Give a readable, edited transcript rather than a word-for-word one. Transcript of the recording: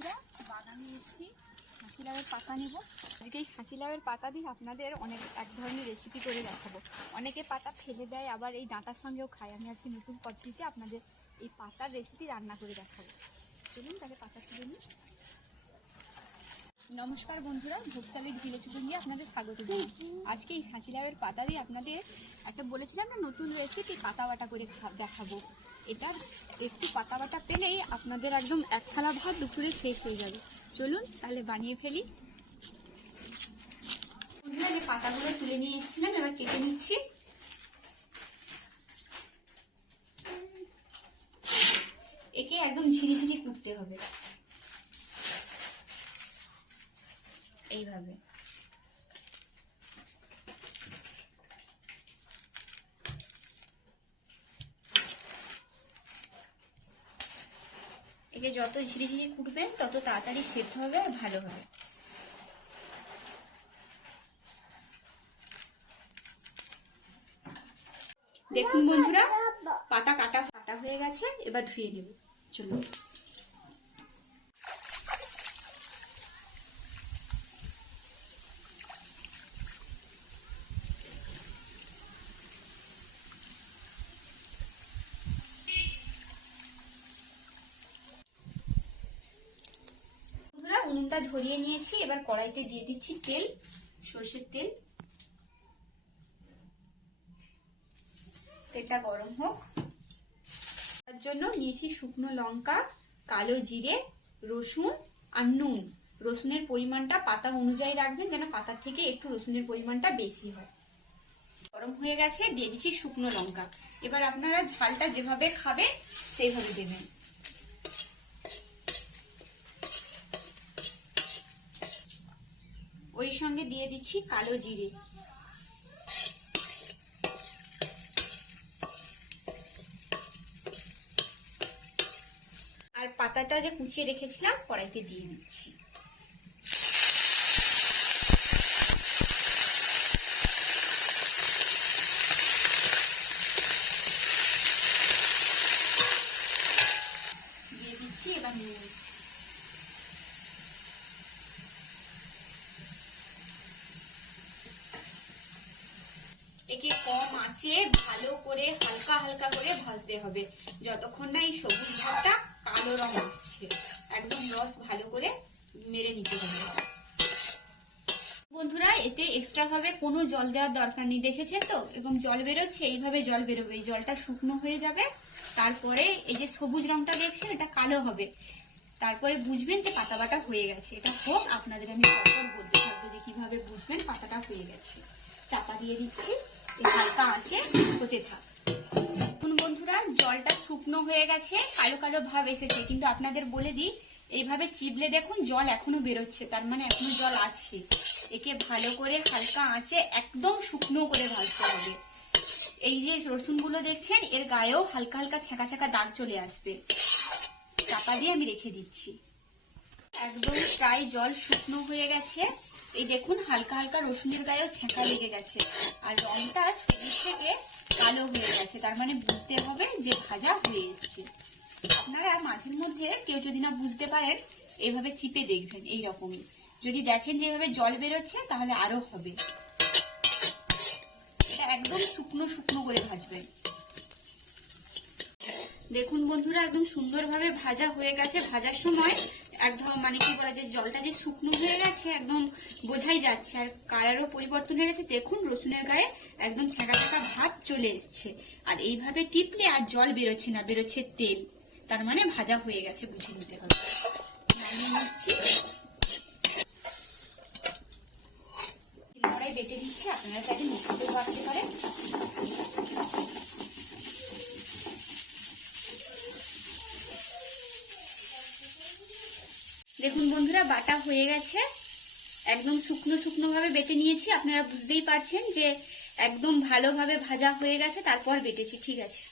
বন্ধুরা, বাগানে এসেছি, ছাঁচি লাউয়ের পাতা নেব। আজকে এই ছাঁচি লাউয়ের পাতা দিয়ে আপনাদের এক ধরনের রেসিপি করে দেখাবো। অনেকে পাতা ফেলে দেয়, আবার এই ডাঁটার সঙ্গেও খায়। আমি আজকে নতুন পদ্ধতিতে আপনাদের এই পাতার রেসিপি রান্না করে দেখাবো। চলুন তাহলে পাতা তুলে নিই। নমস্কার বন্ধুরা, ভোক্তালির ভিলেজ কুকিংয়ে আপনাদের স্বাগত জানাই। আজকে এই ছাঁচি লাউয়ের পাতা দিয়ে আপনাদের একটা বলেছিলাম না নতুন রেসিপি, পাতা বাটা করে দেখাবো। এটা একটু পাতা বাটা পেলেই আপনাদের একদম এক থালা ভাত দুপুরে শেষ হয়ে যাবে। চলুন তাহলে বানিয়ে ফেলি। বন্ধুরা, যে পাতাগুলো তুলে নিয়ে এসেছিলাম এবার কেটে নিচ্ছি। একে একদম ঝিরিঝিরি কুটতে হবে, এইভাবে। একে যত ঝিরিঝিরি কুটবেন তত তাড়াতাড়ি সেদ্ধ হবে আর ভালো হবে। দেখুন বন্ধুরা, পাতা কাটা হয়ে গেছে, এবার ধুয়ে নেব। চলুন। উনুনটা ধরিয়ে নিয়েছি, এবার কড়াইতে দিয়ে দিচ্ছি তেল, সরষের তেল। তেলটা গরম হোক। তার জন্য নিয়েছি শুকনো লঙ্কা, কালো জিরে, রসুন আর নুন। রসুনের পরিমাণটা পাতা অনুযায়ী রাখবেন, যেন পাতার থেকে একটু রসুনের পরিমাণটা বেশি হয়। গরম হয়ে গেছে, দিয়ে দিচ্ছি শুকনো লঙ্কা। এবার আপনারা ঝালটা যেভাবে খাবেন সেইভাবে দেবেন। ওই সঙ্গে দিয়ে দিচ্ছি কালো জিরে। আর পাতাটা যে কুচিয়ে রেখেছিলাম কড়াইতে দিয়ে দিচ্ছি। দিয়ে দিচ্ছি এবার নুন। একে কম আঁচে ভালো করে হালকা হালকা করে ভাজতে হবে, যতক্ষণ না এই সবুজ ভাবটা কালো রং আসছে। একদম রস ভালো করে মেরে নিতে হবে। বন্ধুরা, এতে এক্সট্রা ভাবে কোনো জল দেওয়ার দরকার নেই। দেখেছেন তো এবং জল বেরোচ্ছে, এইভাবে জল বেরোবে। এই জলটা শুকনো হয়ে যাবে, তারপরে এই যে সবুজ রংটা দেখছেন এটা কালো হবে। তারপরে বুঝবেন যে পাতা বাটা হয়ে গেছে। এটা হোক, আপনাদের আমি পরপর বলতে থাকবো যে কিভাবে বুঝবেন পাতাটা হয়ে গেছে। চাপা দিয়ে দিচ্ছি, হালকা আঁচে হতে থাক। এখন বন্ধুরা, জলটা শুকনো হয়ে গেছে, কালো কালো ভাব এসেছে, কিন্তু আপনাদের বলে দিই এইভাবে চিবলে দেখুন জল এখনো বেরোচ্ছে, তার মানে এখনো জল আছে। একে ভালো করে হালকা আঁচে একদম শুকনো করে ভাজতে হবে। এই যে রসুনগুলো দেখছেন এর গায়েও হালকা হালকা ছ্যাঁকা ছ্যাঁকা দাগ চলে আসবে। চাপা দিয়ে আমি রেখে দিচ্ছি। একদম প্রায় জল শুকনো হয়ে গেছে। এই দেখুন হালকা হালকা রসুনের গায়েও ছ্যাঁকা লেগে গেছে, আর রংটা সবুজ থেকে কালো হয়ে গেছে, তার মানে বুঝতে হবে যে ভাজা হয়ে এসছে। আপনারা মাঝের মধ্যে কেউ যদি না বুঝতে পারেন এইভাবে চিপে দেখবেন, এইরকমই। যদি দেখেন যে এভাবে জল বেরোচ্ছে তাহলে আরো হবে। এটা একদম শুকনো শুকনো করে ভাজবেন। দেখুন বন্ধুরা, একদম সুন্দরভাবে ভাজা হয়ে গেছে। ভাজার সময় একদম মানে কি বলা যায়, জলটা যে শুকনো হয়ে গেছে একদম বোঝাই যাচ্ছে, আর কালারও পরিবর্তন হয়ে গেছে। দেখুন রসুনের গায়ে একদম ছ্যাঁকা ছ্যাঁকা ভাব চলে এসছে, আর এইভাবে টিপলে আর জল বেরোচ্ছে না, বেরোচ্ছে তেল, তার মানে ভাজা হয়ে গেছে, বুঝে নিতে হবে। নামিয়ে নিচ্ছি। কড়াই বেটে দিচ্ছি, আপনারা চাইলে মিক্সিতেও বাটতে পারেন। দেখুন বন্ধুরা, বাটা হয়ে গেছে। একদম শুকনো শুকনো ভাবে বেটে নিয়েছি। আপনারা বুঝতেই পারছেন যে একদম ভালোভাবে ভাজা হয়ে গেছে, তারপর বেটেছি। ঠিক আছে।